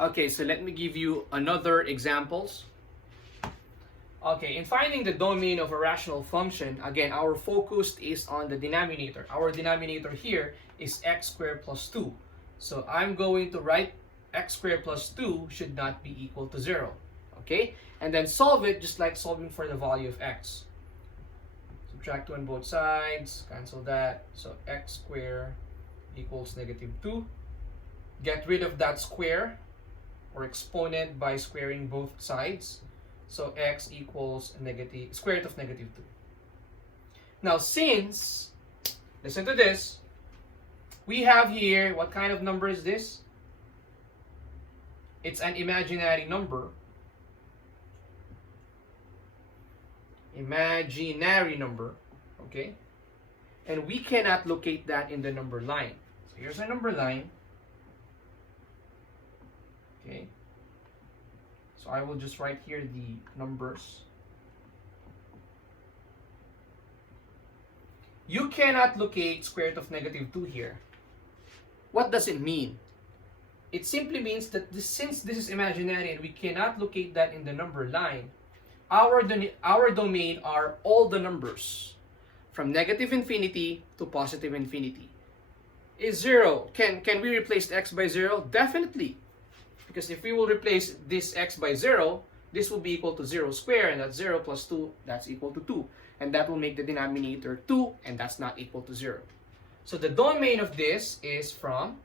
Okay, so let me give you another examples. Okay, in finding the domain of a rational function, again, our focus is on the denominator. Our denominator here is x squared plus 2. So I'm going to write x squared plus 2 should not be equal to 0. Okay? And then solve it just like solving for the value of x. Subtract 2 on both sides, cancel that. So x squared equals negative 2. Get rid of that square or exponent by squaring both sides. So x equals square root of negative 2. Now since, listen to this, we have here, what kind of number is this? It's an imaginary number. Imaginary number, okay? And we cannot locate that in the number line. So here's our number line. Okay. So I will just write here the numbers. You cannot locate square root of negative 2 here. What does it mean? It simply means that since this is imaginary and we cannot locate that in the number line, our domain are all the numbers from negative infinity to positive infinity. Is 0. Can we replace x by 0? Definitely. Because if we will replace this x by 0, this will be equal to 0 squared, and that's 0 plus 2, that's equal to 2. And that will make the denominator 2, and that's not equal to 0. So the domain of this is from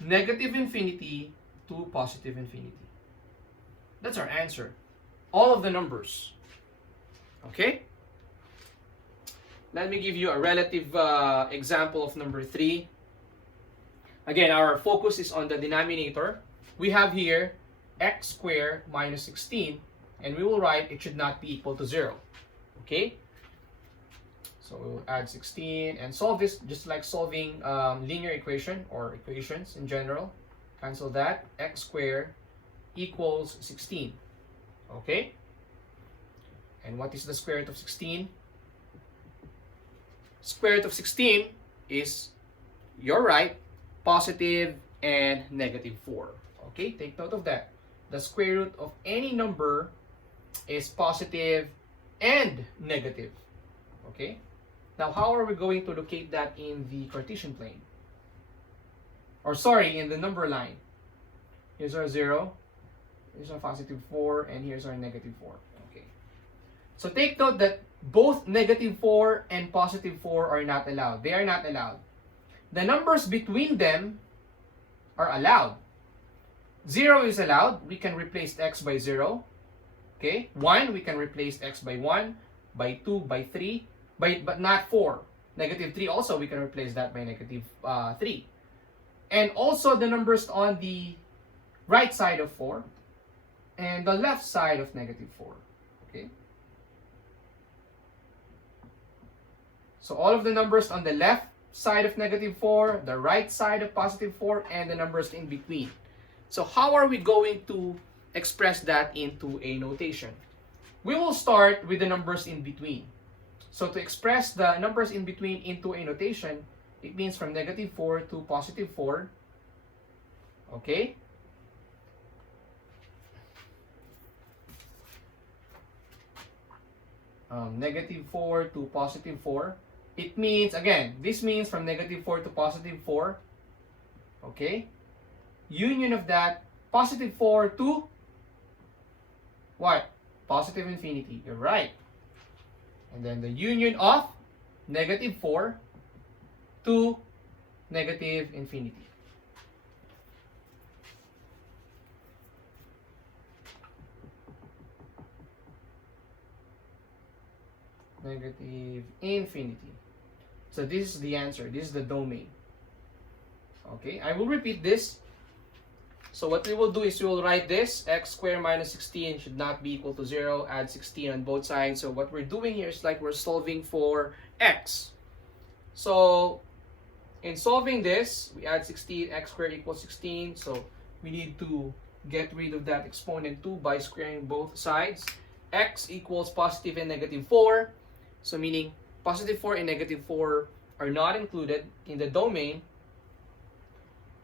negative infinity to positive infinity. That's our answer. All of the numbers. Okay? Let me give you a relative example of number 3. Again, our focus is on the denominator. We have here x squared minus 16, and we will write it should not be equal to 0. Okay? So we will add 16 and solve this just like solving linear equation or equations in general. Cancel that. X squared equals 16. Okay? And what is the square root of 16? Square root of 16 is, you're right, positive and negative 4. Okay, take note of that. The square root of any number is positive and negative. Okay, now how are we going to locate that in the Cartesian plane? Or sorry, in the number line. Here's our 0, here's our positive 4, and here's our negative 4. Okay, so take note that both negative 4 and positive 4 are not allowed. They are not allowed. The numbers between them are allowed. 0 is allowed. We can replace x by 0. Okay. 1, we can replace x by 1, by 2, by 3, but not 4. Negative 3 also, we can replace that by negative 3. And also the numbers on the right side of 4 and the left side of negative 4. Okay. So all of the numbers on the left side of negative 4, the right side of positive 4, and the numbers in between. So how are we going to express that into a notation? We will start with the numbers in between. So to express the numbers in between into a notation, it means from negative 4 to positive 4. Okay? Negative 4 to positive 4. It means, again, this means from negative 4 to positive 4. Okay? Union of that, positive 4 to what? Positive infinity. You're right. And then the union of negative 4 to negative infinity. Negative infinity. So this is the answer. This is the domain. Okay, I will repeat this. So what we will do is we will write this. X squared minus 16 should not be equal to 0. Add 16 on both sides. So what we're doing here is like we're solving for x. So in solving this, we add 16. X squared equals 16. So we need to get rid of that exponent 2 by squaring both sides. X equals positive and negative 4. So meaning positive 4 and negative 4 are not included in the domain.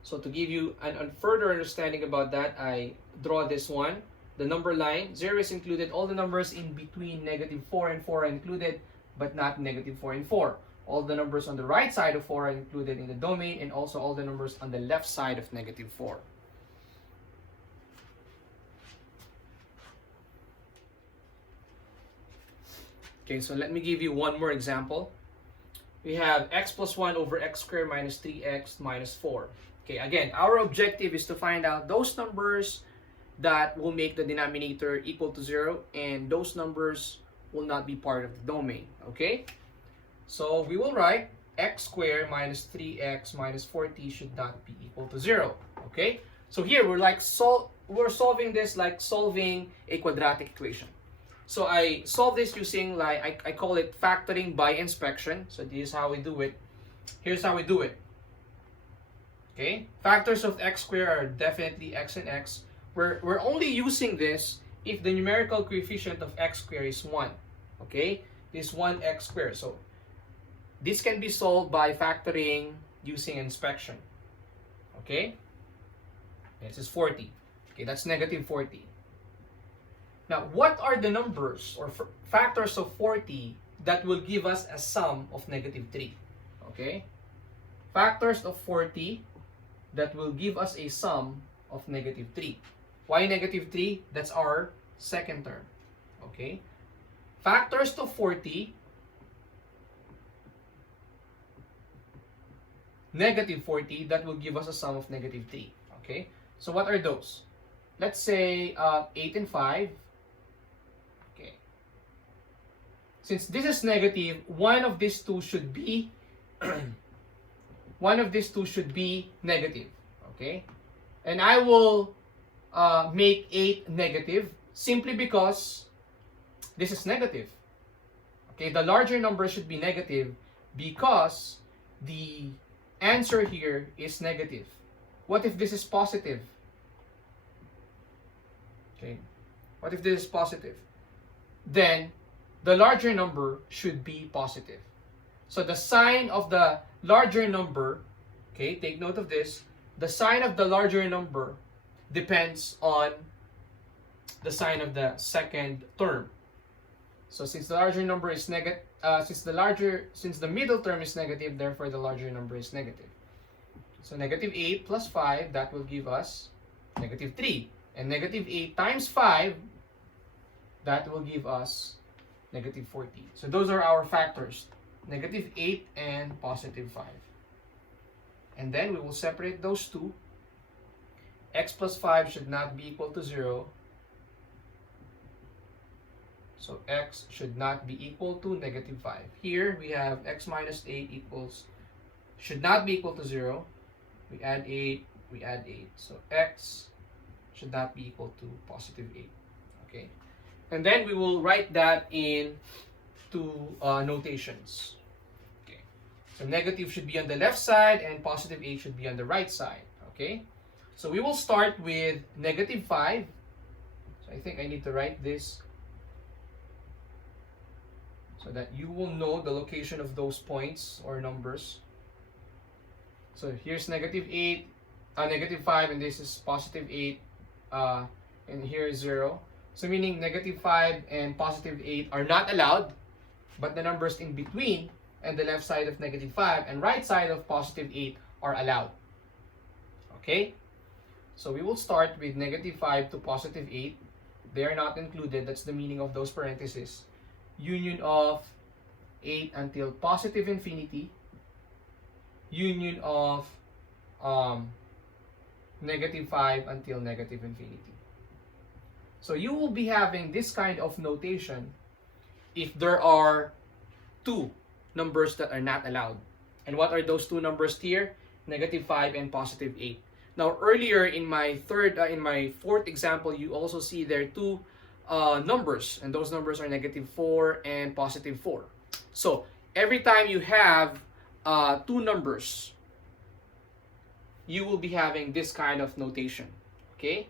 So to give you a further understanding about that, I draw this one. The number line, 0 is included. All the numbers in between -4 and 4 are included, but not -4 and 4. All the numbers on the right side of 4 are included in the domain, and also all the numbers on the left side of -4. Okay, so let me give you one more example. We have x plus 1 over x squared minus 3x minus 4. Okay, again, our objective is to find out those numbers that will make the denominator equal to 0, and those numbers will not be part of the domain. Okay, so we will write x squared minus 3x minus 4t should not be equal to 0. Okay, so here we're solving this like solving a quadratic equation. So I solve this using, like, I call it factoring by inspection. So this is how we do it. Here's how we do it. Okay, factors of x squared are definitely x and x. We're only using this if the numerical coefficient of x squared is 1. Okay, this 1x squared. So this can be solved by factoring using inspection. Okay, this is 40. Okay, that's -40. Now, what are the numbers or factors of 40 that will give us a sum of -3? Okay? Factors of 40 that will give us a sum of -3. Why -3? That's our second term. Okay? Factors of 40, -40, that will give us a sum of -3. Okay? So what are those? Let's say 8 and 5. Since this is negative, one of these two should be negative. Okay, and I will make 8 negative simply because this is negative. Okay, the larger number should be negative because the answer here is negative. What if this is positive? Okay, what if this is positive? Then the larger number should be positive. So the sign of the larger number, okay, take note of this, the sign of the larger number depends on the sign of the second term. So since the larger number is negative, since the middle term is negative, therefore the larger number is negative. So -8 plus 5, that will give us -3. And -8 times 5, that will give us -40. So those are our factors, -8 and +5. And then we will separate those two. X plus 5 should not be equal to 0. So x should not be equal to -5. Here we have x minus 8 should not be equal to 0. We add 8, we add 8. So x should not be equal to +8. Okay. And then we will write that in two notations. Okay. So negative should be on the left side and +8 should be on the right side. Okay. So we will start with -5. So I think I need to write this so that you will know the location of those points or numbers. So here's -8, -5, and this is +8, and here is 0. So meaning -5 and +8 are not allowed, but the numbers in between and the left side of -5 and right side of +8 are allowed. Okay? So we will start with -5 to +8. They are not included. That's the meaning of those parentheses. Union of 8 until positive infinity. Union of -5 until negative infinity. So you will be having this kind of notation if there are two numbers that are not allowed. And what are those two numbers here? -5 and +8. Now earlier in my fourth example, you also see there are two numbers, and those numbers are -4 and +4. So every time you have two numbers, you will be having this kind of notation. Okay?